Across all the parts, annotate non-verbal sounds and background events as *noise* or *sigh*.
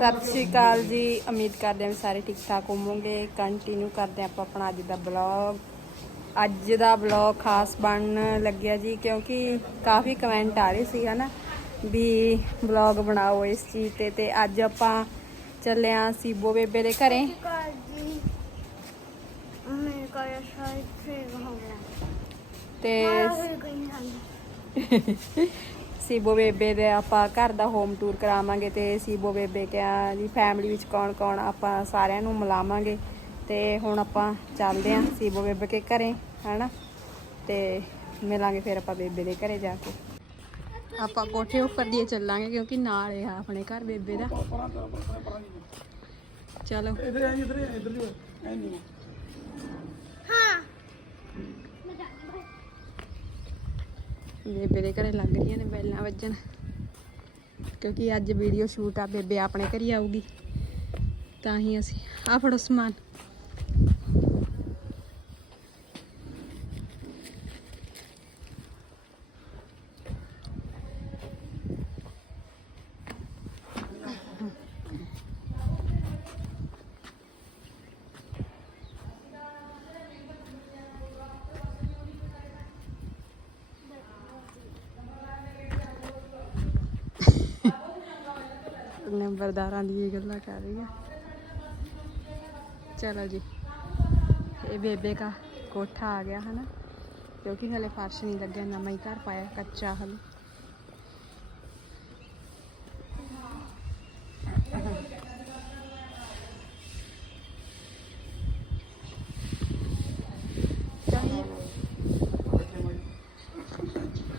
ਸਤਿ ਸ਼੍ਰੀ ਅਕਾਲ ਜੀ। ਉਮੀਦ ਕਰਦੇ ਹਾਂ ਵੀ ਸਾਰੇ ਠੀਕ ਠਾਕ ਹੋਵੋਗੇ। ਕੰਟੀਨਿਊ ਕਰਦੇ ਆਪਾਂ ਆਪਣਾ ਅੱਜ ਦਾ ਬਲੌਗ ਅੱਜ ਦਾ ਬਲੌਗ ਖਾਸ ਬਣਨ ਲੱਗਿਆ ਜੀ ਕਿਉਂਕਿ ਕਾਫੀ ਕਮੈਂਟ ਆ ਰਹੇ ਸੀ ਹਨਾ ਵੀ ਬਲੌਗ ਬਣਾਓ ਇਸ ਚੀਜ਼ ਤੇ ਤੇ ਅੱਜ ਆਪਾਂ ਚੱਲੇ ਆਂ ਸੀਬੋ ਬੇਬੇ ਦੇ ਘਰੇ। ਤੇ ਸੀਬੋ ਬੇਬੇ ਦੇ ਆਪਾਂ ਘਰ ਦਾ ਹੋਮ ਟੂਰ ਕਰਾਵਾਂਗੇ ਤੇ ਸੀਬੋ ਬੇਬੇ ਕਿਆ ਜੀ ਫੈਮਿਲੀ ਵਿੱਚ ਕੌਣ ਕੌਣ ਆਪਾਂ ਸਾਰਿਆਂ ਨੂੰ ਮਿਲਾਵਾਂਗੇ ਤੇ ਹੁਣ ਆਪਾਂ ਚੱਲਦੇ ਆਂ ਸੀਬੋ ਬੇਬੇ ਕੇ ਘਰੇ ਹਨਾ? ਤੇ ਮਿਲਾਂਗੇ ਫਿਰ ਆਪਾਂ ਬੇਬੇ ਦੇ ਘਰੇ ਜਾ ਕੇ। ਆਪਾਂ ਕੋਠੇ ਉੱਪਰ ਦੀ ਚੱਲਾਂਗੇ ਕਿਉਂਕਿ ਨਾਲ ਹੀ ਆ ਆਪਣੇ ਘਰ ਬੇਬੇ ਦਾ। ਚਲੋ। ਇਧਰ ਆ ਇਧਰ ਇਧਰ ਹਾਂ। ਬੇਬੇ ਦੇ ਘਰੇ ਲੱਗ ਰਹੀਆਂ ਨੇ, ਬੈਲਾਂ ਵੱਜਣ। ਕਿਉਂਕਿ ਅੱਜ ਵੀਡੀਓ ਸ਼ੂਟ ਆ, ਬੇਬੇ ਆਪਣੇ ਘਰੇ ਆਊਗੀ। ਤਾਂ ਹੀ ਅਸੀਂ ਆ ਫੜੋ ਸਮਾਨ। ਨੰਬਰਦਾਰਾਂ ਦੀ ਇਹ ਗੱਲਾਂ ਕਰ ਰਹੀ ਆ ਚਲੋ ਜੀ। ਇਹ ਬੇਬੇ ਦਾ ਕੋਠਾ ਆ ਗਿਆ ਹਨਾ? ਕਿਉਂਕਿ ਹਲੇ ਫਰਸ਼ ਨਹੀਂ ਲੱਗਿਆ ਨਵਾਂ ਹੀ ਘਰ ਪਾਇਆ ਕੱਚਾ ਹਲੇ।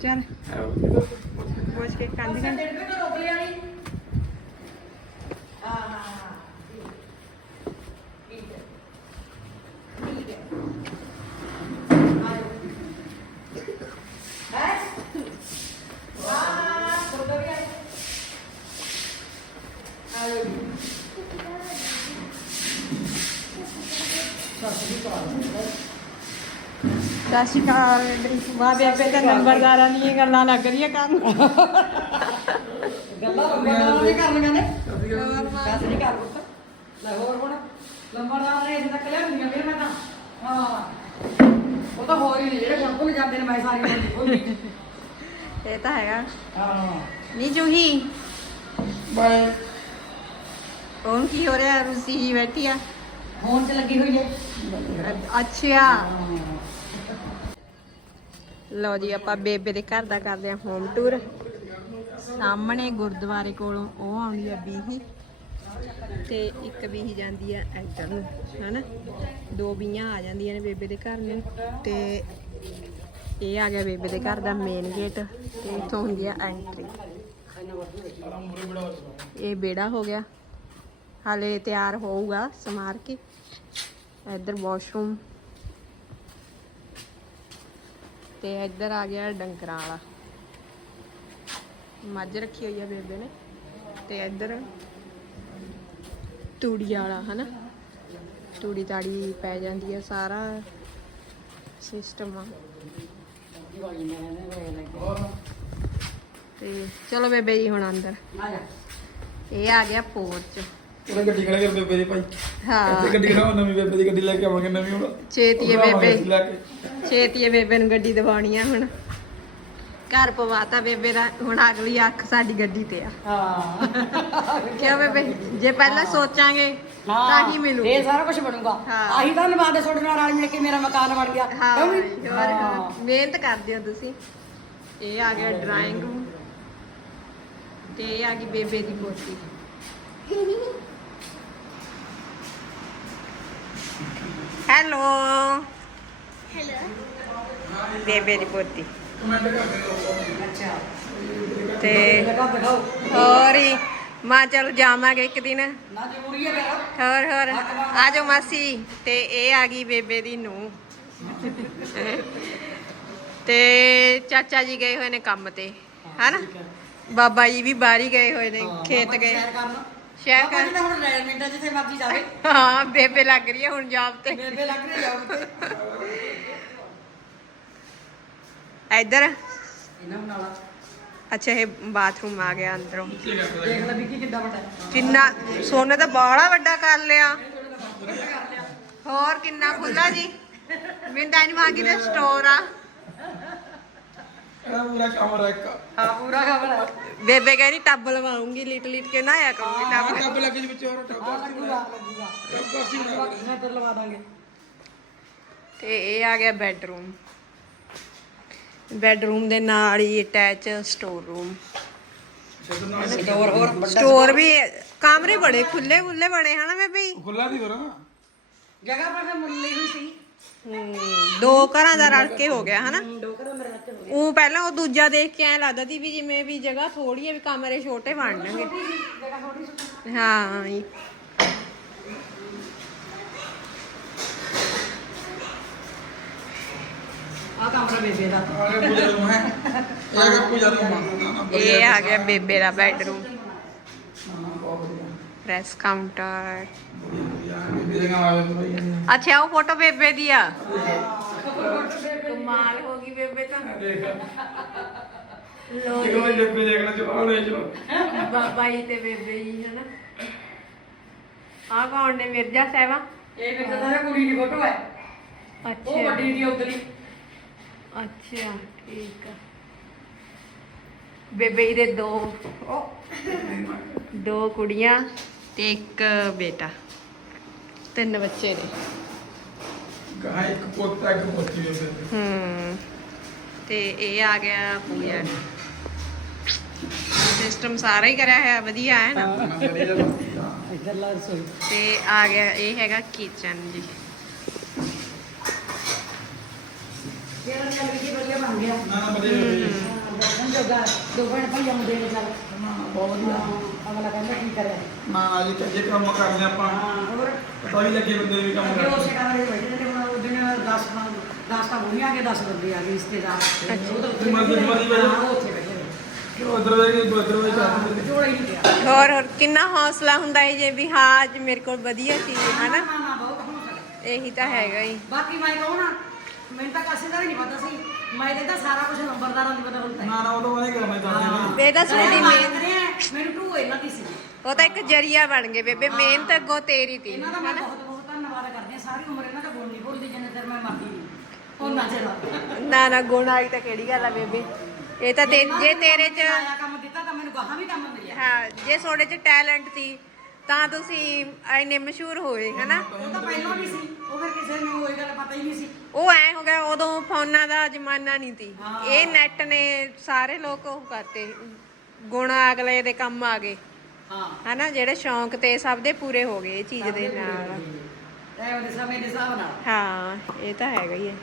ਚੱਲ। ਬੋਝ ਕੇ ਕੰਧ ਕੰਧ ਸਤਿ ਸ਼੍ਰੀ ਅਕਾਲ ਵਾਹ ਬੇਬੇ ਤਾਂ ਨੰਬਰਦਾਰਾਂ ਦੀਆਂ ਗੱਲਾਂ ਲੱਗ ਰਹੀਆਂ ਕਰਨ। ਗੱਲਾਂ ਲੰਬੜਦਾਰ ਨੇ। ਕਰਨੀਆਂ ਨੇ। ਬਸ ਨਹੀਂ ਕਰ ਪੁੱਤ। ਲੈ ਹੋਰ ਹੁਣ ਲੰਬੜਦਾਰ ਨੇ ਇੰਨਾ ਕਲਿਆ ਹੁੰਦੀਆਂ ਫਿਰ ਮੈਂ ਤਾਂ। ਹਾਂ। ਉਹ ਤਾਂ ਹੋਰ ਹੀ ਨੇ ਜਿਹੜੇ ਗੁਣ ਭੁੱਲ ਜਾਂਦੇ ਨੇ ਮੈਂ ਸਾਰੀਆਂ ਨੂੰ ਭੁੱਲ ਗਈ ਇਹ ਤਾਂ ਹੈਗਾ। ਹਾਂ। ਨੀ ਜੂਹੀ। ਬਾਏ ਕੌਣ ਕੀ ਹੋ ਰਿਹਾ? ਰੂਸੀ ਜੀ ਬੈਠੀ ਆ। ਫੋਨ ਤੇ ਲੱਗੀ ਹੋਈ ਹੈ। ਅੱਛਾ। ਲਓ ਜੀ ਆਪਾਂ ਬੇਬੇ ਦੇ ਘਰ ਦਾ ਕਰਦੇ ਆ ਹੋਮ ਟੂਰ ਸਾਹਮਣੇ ਗੁਰਦੁਆਰੇ ਕੋਲੋਂ ਉਹ ਆਉਂਦੀ ਆ ਬੀਹੀ। ਤੇ ਇੱਕ ਬੀਹੀ ਜਾਂਦੀ ਆ ਇੱਧਰ ਨੂੰ ਹਨਾ? ਦੋ ਬੀਆਂ ਆ ਜਾਂਦੀਆਂ ਨੇ ਬੇਬੇ ਦੇ ਘਰ ਨੂੰ। ਤੇ ਇਹ ਆ ਗਿਆ ਬੇਬੇ ਦੇ ਘਰ ਦਾ ਮੇਨ ਗੇਟ ਤੇ ਇੱਥੋਂ ਹੁੰਦੀ ਆ ਐਂਟਰੀ ਇਹ ਬੇੜਾ ਹੋ ਗਿਆ। ਹਾਲੇ ਤਿਆਰ ਹੋਊਗਾ ਸਮਾਰ ਕੇ। ਇੱਧਰ ਵਾਸ਼ਰੂਮ। ਤੇ ਇੱਧਰ ਆ ਗਿਆ ਡੰਗਰਾਂ ਵਾਲਾ। ਮੱਝ ਰੱਖੀ ਹੋਈ ਆ ਬੇਬੇ ਨੇ। ਤੇ ਇੱਧਰ ਤੂੜੀ ਵਾਲਾ ਹਨਾ? ਤੂੜੀ ਤਾੜੀ ਪੈ ਜਾਂਦੀ ਆ ਸਾਰਾ ਸਿਸਟਮ ਆ। ਤੇ ਚਲੋ ਬੇਬੇ ਜੀ ਹੁਣ ਅੰਦਰ। ਆ ਜਾ। ਇਹ ਆ ਗਿਆ ਪੋਰਚ। ਉਹਨੇ ਗੱਡੀ ਖੜਾ ਕਰ ਬੇਬੇ ਦੀ ਭਾਈ। ਹਾਂ। ਤੇ ਗੱਡੀ ਖੜਾ ਨਵੀਂ ਬੇਬੇ ਦੀ ਗੱਡੀ ਲੈ ਕੇ ਆਵਾਂਗੇ ਨਵੀਂ ਹੁਣ। ਛੇਤੀ ਹੈ ਬੇਬੇ। ਲੈ ਕੇ। ਛੇਤੀ ਹੈ ਬੇਬੇ ਨੂੰ ਗੱਡੀ ਦਿਵਾਉਣੀ ਆ ਹੁਣ। ਘਰ ਪਵਾਤਾ ਬੇਬੇ ਦਾ ਹੁਣ ਅਗਲੀ ਅੱਖ ਸਾਡੀ ਗੱਡੀ ਤੇ ਆ। ਹਾਂ। ਕਿਉਂ ਬੇਬੇ? ਜੇ ਪਹਿਲਾਂ ਸੋਚਾਂਗੇ ਤਾਂ ਹੀ। ਮਿਲੂ ਇਹ ਸਾਰਾ ਕੁਝ ਬਣੂਗਾ। ਹਾਂ। ਆਹੀ ਤਾਂ ਨਿਭਾ ਦੇ ਛੋੜਨ ਵਾਲੀ ਕਿ ਮੇਰਾ ਮਕਾਨ ਬਣ ਗਿਆ। ਹਾਂ ਹਾਂ। ਮਿਹਨਤ ਕਰਦੇ ਹੋ ਤੁਸੀਂ। ਇਹ ਆ ਗਿਆ ਡਰਾਇੰਗ ਰੂਮ ਤੇ ਇਹ ਆ ਗਈ ਬੇਬੇ ਦੀ ਕੋਠੀ। ਹੈਲੋ ਹੈਲੋ ਬੇਬੇ ਦੀ ਪੋਤੀ ਅੱਛਾ। ਤੇ ਹੋਰ ਹੀ। ਮਾਂ ਚਲ ਜਾਵਾਂਗੇ ਇੱਕ ਦਿਨ। ਨਾ ਜ਼ਰੂਰੀ ਹੈ ਮੇਰਾ। ਹੋਰ ਹੋਰ। ਆ ਜਾਓ ਮਾਸੀ। ਤੇ ਇਹ ਆ ਗਈ ਬੇਬੇ ਦੀ ਨੂੰ ਤੇ ਚਾਚਾ ਜੀ ਗਏ ਹੋਏ ਨੇ ਕੰਮ ਤੇ। ਹਨਾ? ਬਾਬਾ ਜੀ ਵੀ ਬਾਹਰ ਹੀ ਗਏ ਹੋਏ ਨੇ ਖੇਤ ਗਏ। ਸ਼ੇਅਰ ਕਰ ਤਾਂ ਹੁਣ ਰੈਲਮੈਂਟਾਂ ਜਿੱਥੇ ਮਰਜ਼ੀ ਜਾਵੇ। ਹਾਂ ਬੇਬੇ ਲੱਗ ਰਹੀ ਹੈ ਹੁਣ ਜੌਬ ਤੇ। ਬੇਬੇ ਲੱਗ ਰਹੀ ਜਾਓ ਤੇ। ਇੱਧਰ? ਇਹਨਾਂ ਨਾਲ ਅੱਛਾ ਇਹ ਬਾਥਰੂਮ ਆ ਗਿਆ ਅੰਦਰੋਂ। ਦੇਖ ਲੈ ਵਿੱਕੀ ਕਿੱਡਾ ਵੱਡਾ। ਕਿੰਨਾ ਸੋਨੇ ਤਾਂ ਬਾਹਲਾ ਵੱਡਾ ਕਰ ਲਿਆ। ਹੋਰ ਕਿੰਨਾ ਖੁੱਲਾ ਜੀ? ਨਹੀਂ ਮਾਗੀ ਦਾ ਸਟੋਰ ਆ। ਇਹਦਾ ਪੂਰਾ ਕਮਰਾ ਇੱਕ। ਹਾਂ ਪੂਰਾ ਹੈ ਬੇਬੇ ਕਹਿੰਦੀ ਟੱਬ ਲਵਾਉਂਗੀ ਲਿਟ ਲਿਟ ਕੇ ਨਹਾਇਆ ਕਰੂੰਗੀ ਆਹ ਟੱਬ। ਟੱਬ ਲੱਗੇ ਜੀ ਵਿੱਚ ਹੋਰ ਟੱਬ ਹਾਂ ਲੱਗੂਗਾ ਲੱਗੂਗਾ। ਕੁਰਸੀ ਬਣਾ ਬਾਕੀ ਮੈਂ ਫਿਰ ਲਵਾ ਦਾਂਗੇ। ਤੇ ਇਹ ਆ ਗਿਆ ਬੈੱਡਰੂਮ। ਬੈੱਡਰੂਮ ਦੇ ਨਾਲ ਹੀ ਅਟੈਚ ਸਟੋਰ ਰੂਮ। ਹੋਰ ਹੋਰ ਵੱਡਾ ਸਟੋਰ ਵੀ ਕਮਰੇ ਬੜੇ ਖੁੱਲੇ ਖੁੱਲੇ ਬਣੇ ਹਨਾ ਬੇਬੀ? ਖੁੱਲਾ ਦੀ ਹੋਰ ਜਗ੍ਹਾ ਪਰ ਮੁੱਲ ਹੋਈ ਸੀ। ਦੋ ਘਰਾਂ ਦਾ ਰਲ ਕੇ ਹੋ ਗਿਆ ਹਨਾ ਦੋ ਘਰਾਂ ਮੇਰੇ ਨਾਲ ਚਲੋ ਉਹ ਪਹਿਲਾਂ ਉਹ ਦੂਜਾ ਦੇਖ ਕੇ ਐ ਲੱਗਦਾ ਸੀ ਵੀ ਜਿਵੇਂ ਵੀ ਜਗ੍ਹਾ ਥੋੜੀ ਹੈ ਵੀ ਕਮਰੇ ਛੋਟੇ ਬਣਨਗੇ ਜਗ੍ਹਾ ਥੋੜੀ ਸੀ ਹਾਂ ਜੀ। ਆ ਕਮਰਾ ਬੇਬੇ ਦਾ। ਆਹ ਪੂਜਾ ਰੂਮ ਹੈ। ਇਹ ਹੈਗਾ ਪੂਜਾ ਰੂਮ ਆ ਇਹ ਆ ਗਿਆ ਬੇਬੇ ਦਾ ਬੈੱਡਰੂਮ ਪ੍ਰੈਸ ਕਾਊਂਟਰ ਅੱਛਾ ਉਹ ਫੋਟੋ ਬੇਬੇ ਦੀ ਆ। ਕਮਾਲ ਹੋ ਗਈ ਬੇਬੇ ਤਾਂ। ਲੋ ਦੇਖੋ। ਇਹ ਜੱਪੇ ਦੇਖਣਾ ਚਲੋ ਲੈ ਚਲੋ ਬਾਬਾ ਜੀ ਤੇ ਬੇਬੇ ਜੀ ਹਨਾ। ਆ ਕੌਣ ਨੇ? ਮਿਰਜ਼ਾ ਸਾਹਿਬਾ? ਇਹ ਫਿਰ ਤਾਂ ਕੁੜੀ ਦੀ ਫੋਟੋ ਹੈ। ਉਹ ਅੱਛਾ ਵੱਡੀ ਦੀ ਉਤਲੀ ਅੱਛਾ ਠੀਕ ਆ। ਬੇਬੇ ਜੀ ਦੇ ਦੋ। ਉਹ। ਦੋ ਕੁੜੀਆਂ ਤੇ ਇੱਕ ਬੇਟਾ। ਤਿੰਨ ਬੱਚੇ ਨੇ। ਗਾਹ ਇੱਕ ਪੋਤਾ ਇੱਕ ਪੋਤੀ ਹੋ ਗਈ ਹੂੰ। ਤੇ ਇਹ ਆ ਗਿਆ ਪੂਜਾ ਸਿਸਟਮ ਸਾਰਾ ਹੀ ਕਰਿਆ ਹੈ ਵਧੀਆ ਹੈ ਨਾ? ਇੱਧਰ ਲਾ ਰਸੋਈ ਤੇ ਆ ਗਿਆ ਇਹ ਹੈਗਾ ਕਿਚਨ ਜੀ। ਜਿਹੜਾ ਚੱਲ ਵੀ ਵਧੀਆ ਬਣ ਗਿਆ। ਨਾ ਨਾ ਵਧੀਆ ਦੋ ਭੈਣ ਭਾਈਆਂ ਨੂੰ ਦੇਣ ਚੱਲ ਨਾ ਬਹੁਤ ਵਧੀਆ। ਅਗਲਾ ਕਹਿੰਦਾ ਕੀ ਕਰਿਆ ਨਾ ਨਾ ਜੀ ਕੱਜੇ ਕੰਮ ਕਰਦੇ ਆਪਾਂ। ਹਾਂ ਹੋਰ? ਪਤਾ ਵੀ ਲੱਗੇ ਬੰਦੇ ਵੀ ਕੰਮ ਅੱਗੇ ਕਰਦੇ। ਉਸੇ ਕਮਰੇ 'ਚ ਬੈਠੇ ਤੇ ਹੁਣ ਉਹ ਦਿਨ 10 10 ਤਾਂ ਬੁੜੀਆਂ ਆ ਕੇ 10 ਬੰਦੇ ਆ ਗਏ ਰਿਸ਼ਤੇਦਾਰ। ਉਹ ਤਾਂ ਉੱਥੇ ਮਰਜ਼ੀ- ਮਰਜ਼ੀ ਬੈਠੇ। ਹਾਂ, ਉਹ ਉੱਥੇ ਬੈਠੇ ਨੇ। ਕਿ ਉਧਰ ਵੇ ਕਿ ਉਧਰ ਵੇ ਚੱਲਦੇ ਜੋੜਾ ਹੀ ਨਹੀਂ ਗਿਆ ਹੋਰ ਹੋਰ ਕਿੰਨਾ ਹੌਸਲਾ ਹੁੰਦਾ ਹੈ ਜੇ ਵੀ ਹਾਂ ਅੱਜ ਮੇਰੇ ਕੋਲ ਵਧੀਆ ਚੀਜ਼ ਹੈ ਨਾ ਨਾ ਨਾ ਬਹੁਤ ਹੌਸਲਾ। ਇਹੀ ਤਾਂ ਹੈਗਾ ਹੀ। ਬਾਕੀ ਮੈਂ ਕਹੂੰ ਨਾ ਮੈਨੂੰ ਤਾਂ ਕਾਸੇ ਦਾ ਵੀ ਨਹੀਂ ਪਤਾ ਸੀ ਮੈਂ ਤੇ ਤਾਂ ਸਾਰਾ ਕੁਝ ਨੰਬਰਦਾਰਾਂ ਦੀ ਪਤਾ ਹੁੰਦਾ ਨਾ ਨਾ ਉਹ ਤਾਂ ਵਾਲੇ ਕਰਨਾ ਚਾਹੁੰਦੇ ਨੇ ਇਹ ਤਾਂ ਤੁਹਾਡੀ ਮਿਹਨਤ ਮਿਹਨਤ ਮੈਨੂੰ ਟੂ ਇਹਨਾਂ ਦੀ ਸੀ? ਉਹ ਤਾਂ ਇੱਕ ਜਰੀਆ ਬਣ ਗਏ ਬੇਬੇ ਮਿਹਨਤ ਅੱਗੋਂ ਤੇਰੀ ਤੀ। ਇਹਨਾਂ ਦਾ ਮੈਂ ਬਹੁਤ ਬਹੁਤ ਧੰਨਵਾਦ ਕਰਦੀ ਹਾਂ। ਸਾਰੀ ਉਮਰ ਇਹਨਾਂ ਦਾ ਗੁਣ ਨਹੀਂ ਭੁੱਲਦੀ ਜਿੰਨੇ ਚਿਰ ਮੈਂ ਮਰਦੀ ਉਹਨਾਂ ਚਿਰ ਨਾ ਨਾ ਗੁਣ ਵਾਲੀ ਤਾਂ ਕਿਹੜੀ ਗੱਲ ਆ ਬੇਬੇ? ਇਹ ਤਾਂ ਤੇ ਜੇ ਤੇਰੇ ਚ ਆਇਆ ਕੰਮ ਦਿੱਤਾ ਤਾਂ ਮੈਨੂੰ ਗਾਹਾਂ ਵੀ ਕੰਮ ਮਿਲਿਆ। ਹਾਂ ਜੇ ਤੁਹਾਡੇ ਚ ਟੈਲੈਂਟ ਸੀ ਤਾਂ ਤੁਸੀਂ ਇੰਨੇ ਮਸ਼ਹੂਰ ਹੋਏ ਹਨਾ? ਉਹ ਤਾਂ ਪਹਿਲਾਂ ਵੀ ਸੀ। ਉਹ ਫਿਰ ਕਿਸੇ ਨੂੰ ਇਹ ਗੱਲ ਪਤਾ ਹੀ ਨਹੀਂ ਸੀ। ਉਹ ਐ ਹੋ ਗਿਆ ਉਦੋਂ ਫੋਨਾਂ ਦਾ ਜ਼ਮਾਨਾ ਨਹੀਂ ਸੀ। ਇਹ ਨੈਟ ਨੇ ਸਾਰੇ ਲੋਕ ਉਹ ਕਰਤੇ। ਗੁਣ ਅਗਲੇ ਦੇ ਕੰਮ ਆ ਗਏ। ਹਾਂ। ਹਨਾ ਜਿਹੜੇ ਸ਼ੌਂਕ ਤੇ ਸਭ ਦੇ ਪੂਰੇ ਹੋ ਗਏ ਇਹ ਚੀਜ਼ ਦੇ ਨਾਲ। ਇਹ ਉਹਦੇ ਸਮੇਂ ਦੇ ਹਿਸਾਬ ਨਾਲ। ਹਾਂ ਇਹ ਤਾਂ ਹੈਗਾ ਹੀ ਹੈ।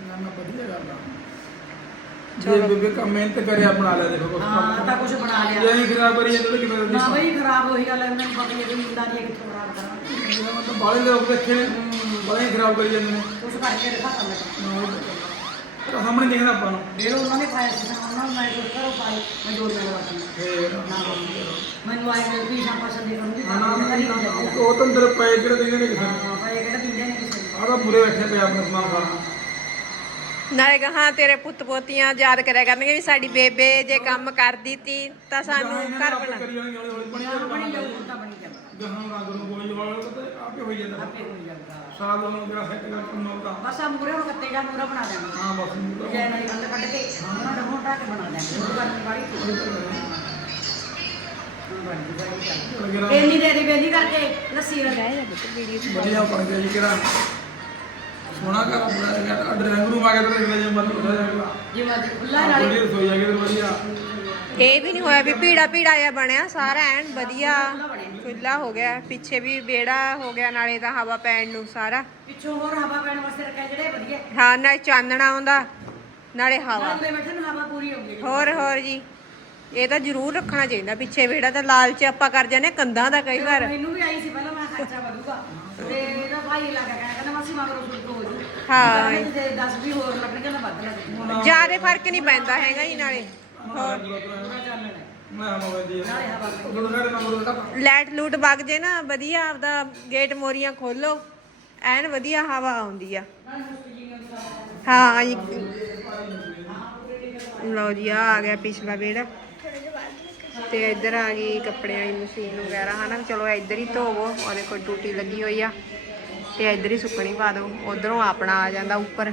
ਨਾ ਨਾ ਵਧੀਆ ਗੱਲ ਆ। ਜੇ ਬੇਬੇ ਕੰਮ ਮਿਹਨਤ ਕਰਿਆ ਬਣਾ ਲਿਆ ਦੇਖੋ ਕੁਛ ਹਾਂ ਤਾਂ ਕੁਝ ਬਣਾ ਜੇ ਲਿਆ ਅਸੀਂ ਖਰਾਬ ਕਰੀਏ ਤਾਂ ਕਿਵੇਂ ਨਾ ਦੱਸੋ ਬਈ ਖਰਾਬ ਹੋਈ ਗੱਲ ਇਹਨਾਂ ਨੂੰ ਪਤਾ ਨਹੀਂ ਕਿ ਨੀਂਦਾਂ ਦੀ ਕਿੱਥੋਂ ਖਰਾਬ ਕਰਾਂ ਇਹਦਾ ਮਤਲਬ ਬਾਹਲੇ ਲੋਕ ਬੈਠੇ ਨੇ ਬਾਹਲੇ ਹੀ ਖਰਾਬ ਕਰੀ ਜਾਂਦੇ ਨੇ। ਕੁਝ ਕਰਕੇ ਦਿਖਾਤਾ ਮੈਂ। ਤਾਂ। ਸਾਹਮਣੇ ਦੇਖਣਾ ਆਪਾਂ ਨੂੰ। ਜਿਹੜੇ ਉਹਨਾਂ ਨੇ ਪਾਇਆ ਸੀ ਉਹਨਾਂ ਨੂੰ ਮੈਂ ਕੁਝ ਕਰੋ ਪਾਈ ਮੈਂ ਜੋੜ ਲਿਆ ਵਾਂ ਫੇਰ ਮੈਨੂੰ ਆਏ ਮੈਂ ਵੀ ਸ਼ਾਮ ਪਸੰਦ ਕਰੂੰਗੀ ਨਾ ਨਾ ਉਹ ਤਾਂ ਅੰਦਰ ਪਏ ਕਿਹੜੇ ਦਿੰਦੇ ਨੇ ਕਿਸੇ ਨੂੰ ਇਹ ਕਿਹੜਾ ਦਿੰਦੇ ਨੇ ਕਿਸੇ ਨੂੰ ਆਹ ਤਾਂ ਪੂਰੇ ਬੈਠੇ ਪਏ ਆਪਣੇ ਸਮਾਨ ਸਾਰਾ। ਨਾਲੇ ਗਾਹਾਂ ਤੇਰੇ ਪੁੱਤ ਪੋਤੀਆਂ ਯਾਦ ਕਰਿਆ ਕਰਨਗੇ ਵੀ ਸਾਡੀ ਬੇਬੇ ਜੇ ਕੰਮ ਕਰਦੀ ਤੀ ਤਾਂ ਸਾਨੂੰ ਘਰ ਬਣਾ। ਬਣੀ ਜਾਊ ਤਾਂ ਬਣੀ ਜਾਂਦਾ ਗਾਹਾਂ ਰੰਗ ਨੂੰ ਕੋਈ ਵਾਲਾ ਤਾਂ ਆਪੇ ਹੋਈ ਜਾਂਦਾ। ਸਾਲ ਨੂੰ ਜਿਹੜਾ ਸੈੱਟ ਕਰ ਕੰਮ ਆਉਂਦਾ। ਬਸ ਆ ਮੂਰੇ ਹੁਣ ਕੱਤੇ ਜਾਂ ਮੂਰਾ ਬਣਾ ਦੇਣਾ ਹਾਂ ਬਸ ਨੂੰ ਤਾਂ ਜੈ ਨਾਲ ਕੰਨ ਕੱਢ ਕੇ ਉਹਨਾਂ ਦਾ ਮੋਟਾ ਕੇ। ਬਣਾ ਦੇਣਾ ਉਹ ਕਰਨੀ ਵਾਲੀ ਵਗੈਰਾ ਬੇਲੀ ਦੇ ਦੀ ਬੇਲੀ ਕਰਕੇ ਲੱਸੀ ਲਗਾ ਵਧੀਆ ਬਣ ਗਿਆ ਜੀ ਕਿਹੜਾ? ਸੋਹਣਾ ਘਰ ਬਣਾਇਆ ਗਿਆ। ਡਰਾਈਵਰ ਨੂੰ ਆ ਕੇ ਤੇ ਜੇ ਮਨ ਹੋ ਜਾਏਗਾ ਜਿਵੇਂ ਅੱਜ ਖੁੱਲਾ ਨਾਲੇ। ਬੜੀ ਰਸੋਈ ਆ ਗਈ ਤੇ ਵਧੀਆ। ਇਹ ਵੀ ਨਹੀਂ ਹੋਇਆ ਵੀ ਪੀੜਾ ਪੀੜਾ ਜਿਹਾ ਬਣਿਆ ਸਾਰਾ ਐਨ ਵਧੀਆ ਖੁੱਲਾ ਹੋ ਗਿਆ ਪਿੱਛੇ ਵੀ ਬੇੜਾ ਹੋ ਗਿਆ ਨਾਲੇ ਤਾਂ ਹਵਾ ਪੈਣ ਨੂੰ ਸਾਰਾ। ਪਿੱਛੋਂ ਹੋਰ ਹਵਾ ਪੈਣ ਵਾਸਤੇ ਰੱਖਿਆ ਜਿਹੜੇ ਵਧੀਆ। ਹਾਂ ਨਾਲੇ ਚਾਨਣਾ ਆਉਂਦਾ ਨਾਲੇ ਹਵਾ। ਨਾਲੇ ਬੈਠੇ ਨੂੰ ਹਵਾ ਪੂਰੀ ਆਉਂਦੀ ਹੈ। ਹੋਰ ਹੋਰ ਜੀ ਇਹ ਤਾਂ ਜ਼ਰੂਰ ਰੱਖਣਾ ਚਾਹੀਦਾ ਪਿੱਛੇ ਬੇੜਾ ਤਾਂ ਲਾਲਚ ਆਪਾਂ ਕਰ ਜਾਂਦੇ ਹਾਂ ਕੰਧਾਂ ਦਾ ਕਈ ਵਾਰ। ਮੈਨੂੰ ਵੀ ਆਈ ਸੀ ਪਹਿਲਾਂ ਮੈਂ ਖਰਚਾ ਵਧੂਗਾ। ਤੇ ਇਹਦਾ ਭਾਈ ਲੱਗਾ ਕਹਿੰਦਾ ਕਹਿੰਦਾ ਮਾਸੀ ਮਗਰੋਂ ਸੁੱਟ ਹੋ ਜੂ। ਹਾਂ। ਤੇ 10 ਵੀ ਹੋਰ ਲੱਗਣਗੇ ਨਾ ਵੱਧ ਲੱਗਣਗੇ। ਜਿਆਦੇ ਫ਼ਰਕ ਨਹੀਂ ਪੈਂਦਾ ਹੈਗਾ ਜੀ ਨਾਲੇ। ਮੈਂ ਮੋਬਾਈਲ ਨਾਲੇ ਉਹ ਸਾਡੇ ਨੰਬਰ ਦਾ ਲਾਈਟ ਲੂਟ ਵਗ ਜੇ ਨਾ, ਵਧੀਆ ਆਪਦਾ ਗੇਟ ਮੋਰੀਆਂ ਖੋਲੋ, ਐਨ ਵਧੀਆ ਹਵਾ ਆਉਂਦੀ ਆ। ਹਾਂ ਜੀ ਲਓ ਜੀ ਆ ਆ ਗਿਆ ਪਿਛਲਾ ਵਿਹੜਾ ਤੇ ਇੱਧਰ ਆ ਗਈ ਕੱਪੜਿਆਂ ਦੀ ਮਸ਼ੀਨ ਵਗੈਰਾ, ਹਨਾ? ਚਲੋ ਇੱਧਰ ਹੀ ਧੋਵੋ, ਉਹਦੇ ਕੋਲ ਟੂਟੀ ਲੱਗੀ ਹੋਈ ਆ। ਤੇ ਇੱਧਰ ਹੀ ਸੁੱਕਣੀ ਪਾ ਦਿਓ, ਉਧਰੋਂ ਆਪਣਾ ਆ ਜਾਂਦਾ, ਉੱਪਰ।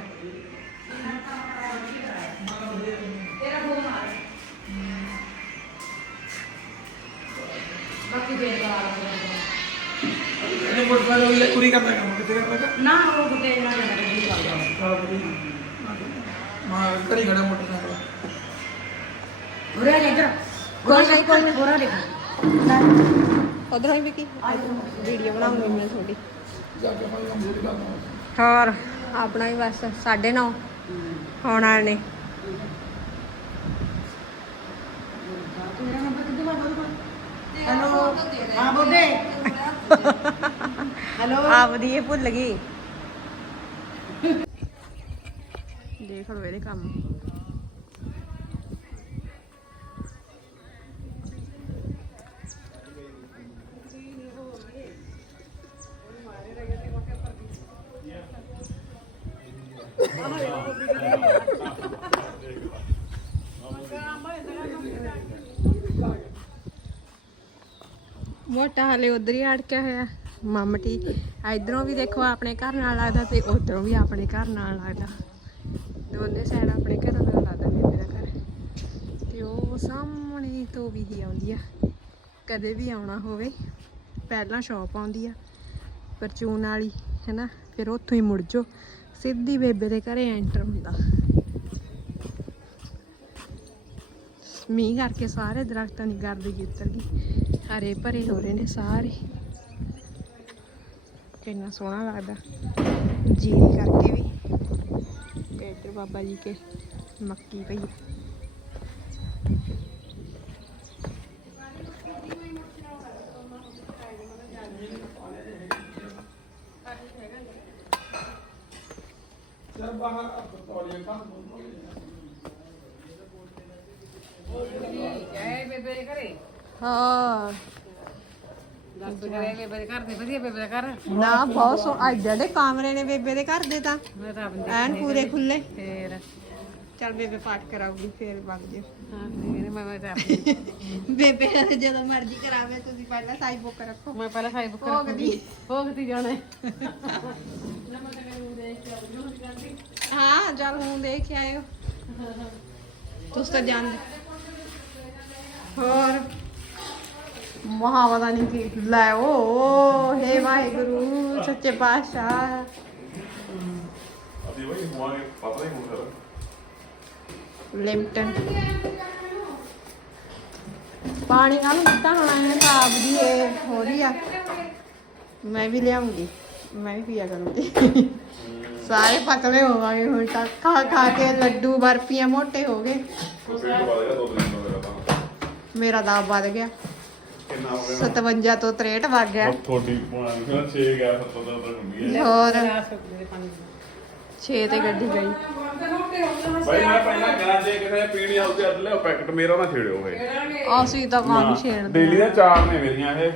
ਬਾਕੀ ਦੇ ਕਰਾ ਲਾਂਗੇ ਇਹਨੇ ਮੋਟਰਸਾਈਕਲ ਵਾਲੀ ਕੁੜੀ ਕਰਦਾ ਕੰਮ ਕਿੱਥੇ ਕਰਦਾ ਹੈਗਾ? ਨਾ ਉਹ ਕੁੱਤੇ ਇਹਨਾਂ ਦੇ ਨਾਲ ਨਹੀਂ ਕਰਦਾ ਆਹ ਕੁੜੀ। ਮਾਂ ਘਰੀ ਖੜਾ ਮੋਟਰਸਾਈਕਲ ਉਰੇ ਆ ਜਾ ਇੱਧਰ। ਕੋਈ ਨਹੀਂ ਕੋਈ ਨਹੀਂ ਗੋਰਾ ਦੇਖ। ਉਧਰੋਂ ਹੀ ਵੀ ਕੀ ਵੀਡੀਓ ਬਣਾਉਂਗੀ ਮੈਂ ਤੁਹਾਡੀ। ਜਾ ਕੇ ਆਪਾਂ ਕੰਮ ਸ਼ੁਰੂ ਕਰਨਾ ਹੋਰ ਆਪਣਾ ਹੀ ਬਸ 9:30 ਹੋਣ ਵਾਲੇ ਨੇ। ਹਾਂ ਬੋਦੇ ਹੈਲੋ। ਆਪਦੀ ਇਹ ਭੁੱਲ ਗਈ। ਦੇਖ ਲਓ ਇਹਦੇ ਕੰਮ। ਹਲੇ ਉਧਰ ਹੀ ਅੜਕਿਆ ਹੋਇਆ। ਮਮਟੀ ਇਧਰੋਂ ਵੀ ਦੇਖੋ ਆਪਣੇ ਘਰ ਨਾਲ ਲੱਗਦਾ ਤੇ ਉਧਰੋਂ ਵੀ ਆਪਣੇ ਘਰ ਨਾਲ ਲੱਗਦਾ। ਦੋਨੇ ਸਾਈਡ ਆਪਣੇ ਘਰ ਨਾਲ ਲੱਗਦਾ ਵੀ ਮੇਰਾ ਘਰ। ਤੇ ਉਹ ਸਾਹਮਣੇ ਤੋਂ ਵੀ ਹੀ ਆਉਂਦੀ ਆ। ਕਦੇ ਵੀ ਆਉਣਾ ਹੋਵੇ, ਪਹਿਲਾਂ ਸ਼ਾਪ ਆਉਂਦੀ ਆ ਪਰਚੂਨ ਵਾਲੀ, ਹੈਨਾ? ਫਿਰ ਉੱਥੋਂ ਹੀ ਮੁੜ ਜਾਓ। ਸਿੱਧੀ ਬੇਬੇ ਦੇ ਘਰੇ ਐਂਟਰ ਹੁੰਦਾ। ਮੀਂਹ ਕਰਕੇ ਸਾਰੇ ਦਰਖਤਾਂ ਦੀ ਗਰਦਗੀ ਉਤਰ ਗਈ ਹਰੇ ਭਰੇ ਹੋ ਰਹੇ ਨੇ ਸਾਰੇ। ਕਿੰਨਾ ਸੋਹਣਾ ਲੱਗਦਾ। ਜੀ ਕਰਕੇ ਵੀ। ਤੇ ਇੱਧਰ ਬਾਬਾ ਜੀ ਕੇ ਮੱਕੀ ਪਈ ਹੈ। ਬਾਹਰ ਤੌਲੀਏ ਕੰਮ ਜੈ ਬੇਬੇ ਘਰੇ? ਹਾਂ। ਬੇਬੇ ਘਰ? ਦੇ ਵਧੀਆ ਬੇਬੇ ਘਰ? ਨਾ ਬਹੁਤ ਸੋ ਐਡੇ ਐਡੇ ਕਾਮਰੇ ਨੇ ਬੇਬੇ ਦੇ ਘਰ ਦੇ ਤਾਂ। ਮੈਂ ਤਾਂ ਆਪਣੀ ਐਨ ਪੂਰੇ ਖੁੱਲੇ ਫੇਰ। ਚੱਲ ਬੇਬੇ ਪਾਠ ਕਰਾਉਗੀ ਫੇਰ ਵਗ ਜਿਓ। ਹਾਂ ਮੇਰੇ ਮੈਂ ਤਾਂ *laughs* ਬੇਬੇ ਕਹਿੰਦੇ ਜਦੋਂ ਮਰਜ਼ੀ ਕਰਾਵੇ ਤੁਸੀਂ ਪਹਿਲਾਂ ਸਾਈ ਬੁੱਕ ਰੱਖੋ। ਮੈਂ ਪਹਿਲਾਂ ਸਾਈ ਬੁੱਕ ਭੋਗਦੀ। ਭੋਗਤੀ ਜਾਣਾ। ਹਾਂ ਚੱਲ ਹੁਣ ਦੇਖ ਆਇਓ। *laughs* ਤੁਸੀਂ ਤਾਂ ਜਾਣਦੇ। ਹੋਰ? ਮਹਾਵਦਾ ਨਹੀਂ ਕੀ ਲੈ ਓ ਹੇ ਵਾਹਿਗੁਰੂ ਸੱਚੇ ਪਾਤਸ਼ਾਹ। ਅਸੀਂ ਬਈ ਹੋਵਾਂਗੇ ਪਤਾ ਨਹੀਂ ਸਰ ਲਿਮਟਨ। ਪਾਣੀ ਨਾਲ ਦਿੱਤਾ ਹੋਣਾ ਇਹਨੇ ਤਾਂ ਆਪਦੀ ਇਹ ਹੋ ਰਹੀ ਆ। ਮੈਂ ਵੀ ਲਿਆਉਂਗੀ ਮੈਂ ਵੀ ਪੀਆ ਕਰੂੰਗੀ। ਸਾਰੇ ਪਤਲੇ ਹੋਵਾਂਗੇ ਹੁਣ ਤਾਂ ਖਾ ਖਾ ਕੇ ਲੱਡੂ ਬਰਫੀਆਂ ਮੋਟੇ ਹੋ ਗਏ। ਦੋ ਦਾ ਮੇਰਾ ਤਾਂ। ਮੇਰਾ ਦਾ ਵੱਧ ਗਿਆ। ਕਿੰਨਾ ਹੋ ਗਿਆ? 57 ਤੋਂ 63 ਵੱਧ ਗਿਆ। ਥੋੜੀ ਪਾਣਾ ਨਹੀਂ 6 ਗਿਆ 7 ਦਾ ਤਾਂ ਹੁੰਦੀ ਹੈ। ਹੋਰ? ਗਲਾਸ ਦੇ ਪਾਣੀ 6 ਤੇ ਗੱਡੀ ਗਈ। ਬਾਈ ਮੈਂ ਪਹਿਲਾਂ ਕਹਾਂ ਜੇ ਕਿਸੇ ਨੇ ਪੀਣੀ ਆ ਉਹਦੇ ਅੱਧ ਲਿਓ ਪੈਕਟ ਮੇਰਾ ਨਾ ਛੇੜਿਓ ਇਹ। ਅਸੀਂ ਤਾਂ ਕੰਮ ਛੇੜਦੇ ਡੇਲੀ ਦੇ ਚਾਰ ਨੇ ਮੇਰੀਆਂ ਇਹ।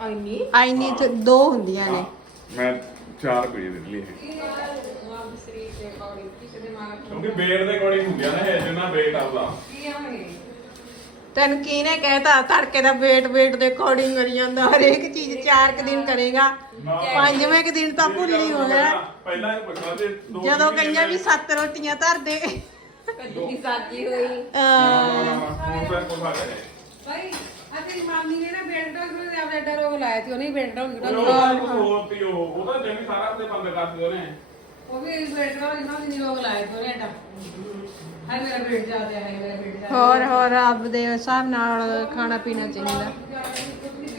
ਆਈਨੀ? ਆਈਨੀ ਤੇ ਦੋ ਹੁੰਦੀਆਂ ਨੇ। ਮੈਂ ਚਾਰ ਪੀ ਦੇ ਲਈ ਇਹ ਕਿਉਂਕਿ weight ਦੇ ਅਕੋਰਡਿੰਗ ਹੁੰਦੀਆਂ ਨੇ ਇਹ ਜਿੰਨਾ weight ਆਉਂਦਾ ਤੈਨੂੰ ਕਿਹਨੇ ਕਹਿਤਾ? ਤੜਕੇ ਦਾ ਵੇਟ ਵੇਟ ਦੇ ਅਕੋਰਡਿੰਗ ਕਰੀ ਜਾਂਦਾ ਹਰੇਕ ਚੀਜ਼ ਚਾਰ ਕੁ ਦਿਨ ਕਰੇਗਾ। ਪੰਜਵੇਂ ਕੁ ਦਿਨ ਤਾਂ ਭੁੱਲ ਹੀ ਹੋ ਗਿਆ। ਪਹਿਲਾਂ ਇਹ ਪੁੱਛਦਾ ਤੇ ਦੋ ਜਦੋਂ ਕਈਆਂ ਵੀ ਸੱਤ ਰੋਟੀਆਂ ਧਰ ਦੇ ਕੱਦੂ ਸਾਜੀ ਹੋਈ। ਅਹ ਹੁਣ ਫਿਰ ਕੋਲ ਆ ਗਿਆ ਭਾਈ ਆ ਤੇਰੀ ਮਾਮੀ ਨੇ ਨਾ ਬੈਂਡਰ ਨੂੰ ਆਪਣੇ ਡਰ ਰੋਗ ਲਾਇਆ ਸੀ ਉਹਨੇ ਬੈਂਡਰ ਨੂੰ ਉਹ ਹੋਰ ਤੀ ਉਹ ਉਹਦਾ ਜਿਵੇਂ ਸਾਰਾ ਬੰਦ ਕਰ ਨੇ ਉਹ ਵੀ ਨੂੰ ਦੀ ਹਾਏ ਮੇਰਾ ਹੈ ਮੇਰਾ ਹੋਰ ਹੋਰ ਆਪਦੇ ਹਿਸਾਬ ਨਾਲ ਖਾਣਾ ਪੀਣਾ ਚਾਹੀਦਾ।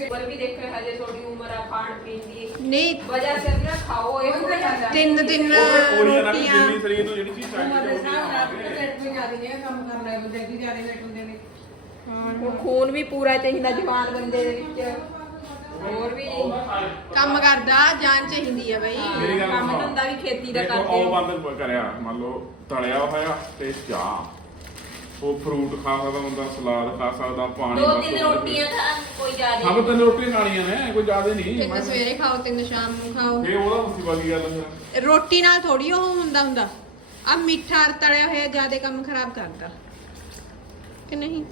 ਪਰ ਵੀ ਦੇਖੋ ਹਜੇ ਤੁਹਾਡੀ ਉਮਰ ਆ ਖਾਣ ਪੀਣ ਦੀ। ਨਹੀਂ। ਵਜ੍ਹਾ ਸਿਰ ਨਾ ਖਾਓ ਇਹ ਹੋ ਜਾਂਦਾ ਤਿੰਨ ਤਿੰਨ ਰੋਟੀਆਂ। ਜਿੰਨੀ ਸਰੀਰ ਨੂੰ ਜਿਹੜੀ ਚੀਜ਼ ਉਮਰ ਚਾਹੀਦੀ ਦੇ ਹੈ ਹਿਸਾਬ ਨਾਲ ਉਹਦੀ ਪੇਟ ਵਿੱਚ ਜ਼ਿਆਦਾ ਨਹੀਂ ਕੰਮ ਕਰਨਾ ਹੈ ਬੰਦੇ ਦੀ ਜ਼ਿਆਦਾ ਵੇਟ ਹੁੰਦੇ ਨੇ। ਹੁਣ ਖੂਨ ਵੀ ਪੂਰਾ ਚਾਹੀਦਾ ਜਵਾਨ ਬੰਦੇ ਦੇ ਵਿੱਚ। ਹੋਰ ਵੀ ਕੰਮ ਕਰਦਾ ਜਾਨ ਚਾਹੀਦੀ ਆ ਬਈ। ਮੇਰੀ ਗੱਲ ਕੰਮ ਸੁਣੋ। ਧੰਦਾ ਵੀ ਖੇਤੀ ਦਾ ਦੇਖੋ, ਕਰਦੇ ਉਹ ਆ। ਬੰਦ ਕਰਿਆ ਮੰਨ ਲਓ ਤਲਿਆ ਹੋਇਆ ਤੇ ਚਾਹ। ਉਹ ਫਰੂਟ ਖਾ ਸਕਦਾ ਬੰਦਾ ਸਲਾਦ ਖਾ ਸਕਦਾ ਪਾਣੀ ਦੋ ਤਿੰਨ ਰੋਟੀਆਂ ਖਾ ਕੋਈ ਜ਼ਿਆਦਾ ਹਾਂ ਤਿੰਨ ਰੋਟੀਆਂ ਖਾਣੀਆਂ ਨੇ ਕੋਈ ਜ਼ਿਆਦਾ ਨਹੀਂ। ਤਿੰਨ ਸਵੇਰੇ ਖਾਓ ਤਿੰਨ ਸ਼ਾਮ ਨੂੰ ਖਾਓ। ਇਹ ਉਹਦਾ ਮੁਸੀਬਾ ਦੀ ਗੱਲ ਫਿਰ ਰੋਟੀ ਨਾਲ ਥੋੜੀ ਉਹ ਹੁੰਦਾ ਹੁੰਦਾ। ਆ ਮਿੱਠਾ ਤਲਿਆ ਹੋਇਆ ਜ਼ਿਆਦਾ ਕੰਮ ਖਰਾਬ ਕਰਦਾ। ਕਿ ਨਹੀਂ?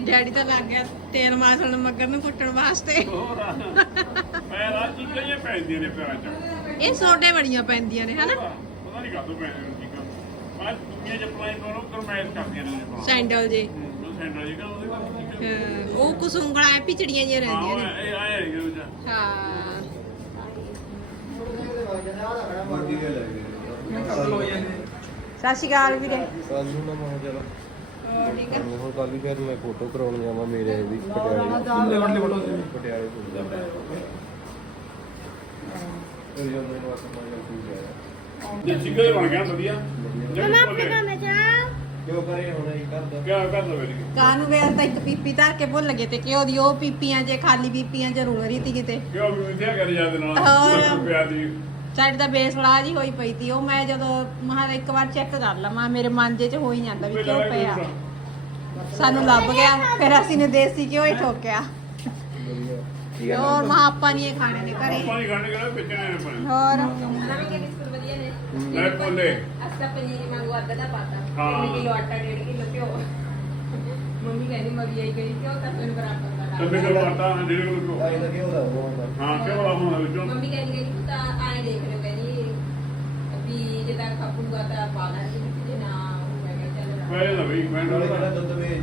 ਡੈਡੀ ਤਾਂ ਲੱਗ ਗਿਆ ਤੇਲ ਮਾਸਣ ਮੱਗਰ ਨੂੰ ਕੁੱਟਣ ਵਾਸਤੇ। ਮੈਂ ਰਾਤ ਚੀਜ਼ਾਂ ਹੀ ਪੈਂਦੀਆਂ ਨੇ ਪਿਆਰਾਂ ਚ। ਇਹ ਸੋਡੇ ਬੜੀਆਂ ਪੈਂਦੀਆਂ ਨੇ ਹਨਾ? ਪਤਾ ਨਹੀਂ ਕਾਹਤੋਂ ਪੈਂਦੀਆਂ ਨੇ ਚੀਜ਼ਾਂ ਮੈਂ ਦੁਨੀਆ ਚ ਅਪਲਾਈ ਕਰੋ ਕਰਮੈਸ਼ ਕਰਦੀਆਂ ਨੇ ਜਪਾਂ ਸੈਂਡਲ ਜੇ। ਸੈਂਟਰ ਜੀ ਉਹਦੇ ਹਾਂ, ਉਹ ਉਂਗਲਾਂ ਐ ਪਿਛੜੀਆਂ ਜਿਹੀਆਂ ਰਹਿੰਦੀਆਂ ਨੇ। ਹਾਂ ਇਹ ਆਏ ਹੈਗੇ ਉਹ ਜਾਂ ਹਾਂ। ਕਤਲ ਹੋ ਜਾਂਦੇ ਸਤਿ ਸ਼੍ਰੀ ਅਕਾਲ ਵੀਰੇ। ਨੂੰ ਹੋਰ ਠੀਕ ਕੱਲ ਵੀ ਫਿਰ ਮੈਂ ਫੋਟੋ ਕਰਾਉਣ ਜਾਵਾਂ ਮੇਰੇ ਵੀ ਪਟਿਆਲੇ। ਲੈ ਵੰਡੇ ਫੋਟੋ ਪਟਿਆਲੇ ਮੈਂ ਇਹ ਜੋ ਮੈਨੂੰ ਵਾਸਤੇ ਮੈਂ ਜਲ ਪੂਜ ਆਇਆ ਜੇ ਚਿੱਕਲੇ ਬਣ ਗਿਆ ਵਧੀਆ। ਮੈਂ ਆਪਣੇ ਕੰਮ ਚ ਕਿਉਂ ਕਰੇ ਹੁਣ ਇਹ ਕਰਦਾ ਕਿਆ ਕਰ ਜੀ ਕਾਨੂੰ ਵੇ ਤਾਂ ਇੱਕ ਪੀਪੀ ਧਰ ਕੇ ਭੁੱਲ ਗਏ ਤੇ ਘਿਓ ਦੀ ਉਹ ਪੀਪੀਆਂ ਜੇ ਖਾਲੀ ਪੀਪੀਆਂ ਚ ਰੁਲ ਰਹੀ ਤੀ ਕਿਤੇ। ਕਿਉਂ ਵੀ ਵਿਦਿਆ ਕਰ ਜਾਂਦੇ ਨਾਲ ਹੋਰ। ਪਿਆ ਦੀ ਸਾਡੀ ਤਾਂ ਬੇਸਲਾ ਜੀ ਹੋਈ ਪਈ ਤੀ ਉਹ ਮੈਂ ਜਦੋਂ ਮਹਾਂ ਇੱਕ ਵਾਰ ਚੈੱਕ ਕਰ ਲਵਾਂ ਮੇਰੇ ਮਨ ਜੇ ਚ ਹੋ ਹੀ ਜਾਂਦਾ ਵੀ ਕਿਉਂ ਪਿਆ। ਸਾਨੂੰ ਲੱਭ ਗਿਆ ਫਿਰ ਅਸੀਂ ਨੇ ਦੇਸੀ ਘਿਓ ਹੀ ਠੋਕਿਆ। ਹੋਰ ਮਹਾਂ ਆਪਾਂ ਨਹੀਂ ਇਹ ਖਾਣੇ ਨੇ ਘਰੇ। ਪਾਣੀ ਖਾਣੇ ਕਿਹੜਾ ਪਿੱਛਣੇ ਨੇ ਪਾਣੀ ਹੋਰ? ਨਵੇਂ ਕੇ ਬਿਸਕੁਟ ਵਧੀਆ ਨੇ। ਲੈ ਕੋਲੇ ਅਸਕਾ ਪਨੀਰ ਮੰਗਵਾ ਅੱਧਾ ਦਾ ਪਾਤਾ। ਹਾਂ। 3 ਕਿਲੋ ਆਟਾ 1.5 ਕਿਲੋ ਘਿਓ। ਮੰਮੀ ਕਹਿੰਦੀ ਮਗੀ ਆਈ ਗਈ ਘਿਓ ਤਾਂ ਮੈਨੂੰ ਬਰਾਬਰ ਦਾ ਕੰਨੇ ਕੋਲ ਆਟਾ ਜਿਹੜੇ ਕੋਲ ਆਈ ਲੱਗੇ ਉਹਦਾ ਉਹ ਹਾਂ ਕਿਉਂ ਵਾਲਾ ਹੋਣਾ ਵਿੱਚੋਂ। ਮੰਮੀ ਕਹਿੰਦੀ ਕਹਿੰਦੀ ਤੂੰ ਤਾਂ ਆਏ ਦੇਖ ਲਿਓ ਕਹਿੰਦੀ ਵੀ ਜੇ ਤਾਂ ਖਪੂਗਾ ਤਾਂ ਪਾ ਲਾਂਗੀ ਜੇ ਨਾ ਮੈਂ ਮੈਂ ਨਾ ਵੀ ਮੈਂ ਨਾਲੇ ਜਿਹੜਾ ਨਾ ਦੁੱਧ ਵੇਚ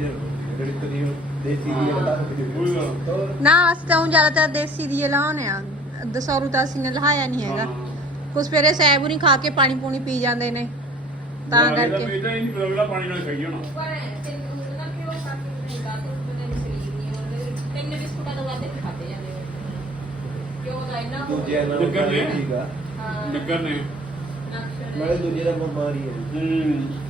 ਜਿਹੜੀ ਤਰੀ ਦੇਸੀ ਦੀ ਹਾਂ। ਕੋਈ ਗੱਲ ਹੋਰ? ਨਾ ਅਸੀਂ ਤਾਂ ਊਂ ਜ਼ਿਆਦਾਤਰ ਦੇਸੀ ਦੀ ਲਾਉਨੇ ਆ ਦਸੌਰੂ ਤਾਂ ਅਸੀਂ ਨੇ ਲਹਾਇਆ ਨਹੀਂ ਹੈਗਾ। ਕੁਛ ਫੇਰੇ ਸੈਬੂ ਨਹੀਂ ਖਾ ਕੇ ਪਾਣੀ ਪੂਣੀ ਪੀ ਜਾਂਦੇ ਨੇ। ਤਾਂ ਕਰਕੇ ਇਹ ਤਾਂ ਹੀ ਨਹੀਂ ਜਿਹੜਾ ਪਾਣੀ ਨਾਲ ਖਾਈ ਜਾਣਾ। ਪਰ ਤੈਨੂੰ ਨਾ ਘਿਓ ਖਾ ਕੇ ਨਹੀਂ ਗਾ ਤੂੰ ਪਤਾ ਨਹੀਂ ਸਰੀਰ ਨਹੀਂ ਉਹਦੇ ਤਿੰਨ ਬਿਸਕੁਟਾਂ ਤੋਂ ਵੱਧ ਨਹੀਂ ਖਾਦੇ ਜਾਂਦੇ। ਕਿਉਂ ਦਾ ਇੰਨਾ ਹੋ ਦੂਜੇ ਗਿਆ। ਨਾਲ ਨਿੱਘਰ ਨੇ। ਠੀਕ ਆ। ਨੇ ਨਾਲੇ ਦੂਜੇ ਦਾ ਬਿਮਾਰੀ ਹੈ। ਹੂੰ। ਇਹ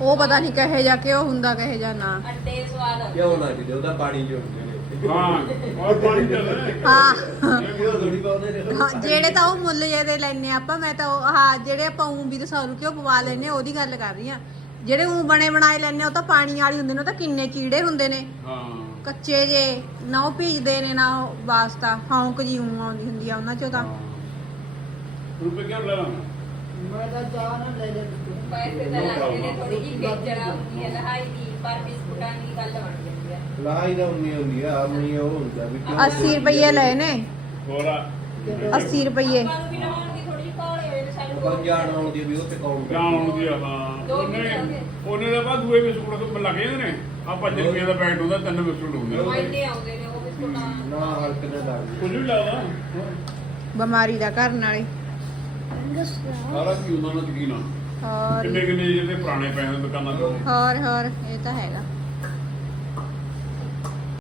ਉਹ ਪਤਾ ਨਹੀਂ ਕਹੇ ਜਾ ਕੇ ਉਹ ਹੁੰਦਾ ਕਹੇ ਜਾ ਨਾ। ਅੱਡੇ ਸਵਾਦ। ਆਉਂਦੇ। ਕਿਉਂ ਨਾ ਕਿਤੇ ਉਹਦਾ ਪਾਣੀ ਜੋੜਦੇ ਨੇ ਹਾਂ ਔਰ ਪਾਣੀ ਚੱਲਦਾ ਹਾਂ ਕਿਉਂ ਥੋੜੀ ਪਾਉਂਦੇ ਨੇ। ਹਾਂ, ਜਿਹੜੇ ਤਾਂ ਉਹ ਮੁੱਲ ਜੇ ਦੇ ਲੈਨੇ ਆਪਾਂ ਮੈਂ ਤਾਂ ਉਹ ਹਾਂ ਜਿਹੜੇ ਆਪਾਂ ਉਂ ਵੀ ਦਸੌਰੂ ਕਿਉਂ ਪਵਾ ਲੈਨੇ ਉਹਦੀ ਗੱਲ ਕਰ ਰਹੀ ਆ ਜਿਹੜੇ ਉਂ ਬਣੇ ਬਣਾਏ ਲੈਨੇ ਉਹ ਤਾਂ ਪਾਣੀ ਵਾਲੀ ਹੁੰਦੇ ਨੇ ਉਹ ਤਾਂ ਕਿੰਨੇ ਚੀੜੇ ਹੁੰਦੇ ਨੇ। ਹਾਂ। ਕੱਚੇ ਜੇ ਨਾ ਉਹ ਭੀਜਦੇ ਨੇ ਨਾ ਉਹ ਵਾਸਤਾ ਹੌਂਕ ਜੀ ਉਂ ਆਉਂਦੀ ਹੁੰਦੀ ਆ ਉਹਨਾਂ ਚੋਂ ਤਾਂ। ਰੁਪਏ ਕਿਉਂ ਲੈ ਲਾਂ ਮੈਂ ਤਾਂ ਚਾਹ ਨਾ ਲੈ ਲੈ। ਪੈਸੇ ਤਾਂ ਲੱਗਦੇ ਨੇ ਥੋੜੀ ਜਿਹੀ ਵੇਚਣਾ ਹੁੰਦੀ ਹੈ ਲਹਾਈ ਦੀ ਪਰ ਬਿਸਕੁਟਾਂ ਦੀ ਗੱਲ ਬਣ ਜਾਂਦੀ ਹੈ। ਲਾਈ ਦਾ ਉਨੀ ਹੁੰਦੀ ਆ ਆਪਣੀ ਉਹ ਹੁੰਦਾ ਵੀ ਕਿਉਂ 80 ਰੁਪਏ ਲਏ ਨੇ। ਹੋਰ ਆ। 80 ਰੁਪਏ ਆਪਾਂ ਨੂੰ ਵੀ ਲਾਉਣ ਦੀ ਥੋੜੀ ਜਿਹੀ ਕੌੜੇ ਹੋਏ ਨੇ ਸਾਨੂੰ ਉਹ ਜਾਣ ਆਉਂਦੀ ਆ ਵੀ ਉੱਥੇ ਕੌਣ ਗਾਂ ਆਉਂਦੀ ਆ ਹਾਂ। ਦੋ ਉਹਨੇ ਮਹੀਨੇ ਹੋ ਗਏ। ਉਹਨੇ ਦਾ ਬਾਅਦ ਦੂਏ ਬਿਸਕੁਟ ਤੋਂ ਲੱਗ ਜਾਂਦੇ ਨੇ। ਆ 5 ਰੁਪਏ ਦਾ ਪੈਕਟ ਹੁੰਦਾ ਤਿੰਨ ਬਿਸਕੁਟ ਹੁੰਦੇ ਨੇ ਇੰਨੇ ਆਉਂਦੇ ਨੇ ਉਹ ਬਿਸਕੁਟਾਂ। ਨਾ ਹਲਕ ਨਾ ਲੱਗਦੀ ਕੁਝ ਵੀ ਲੱਗਦਾ ਬਿਮਾਰੀ ਦਾ ਘਰ ਨਾਲੇ। ਸਾਰਾ ਕੀ ਉਹਨਾਂ ਨੂੰ ਯਕੀਨ ਆ? ਹੋਰ। ਕਿੰਨੇ ਕਿੰਨੇ ਜਿਹਦੇ ਪੁਰਾਣੇ ਪੈਸੇ ਦੁਕਾਨਾਂ ਤੋਂ? ਹੋਰ ਹੋਰ ਇਹ ਤਾਂ ਹੈਗਾ।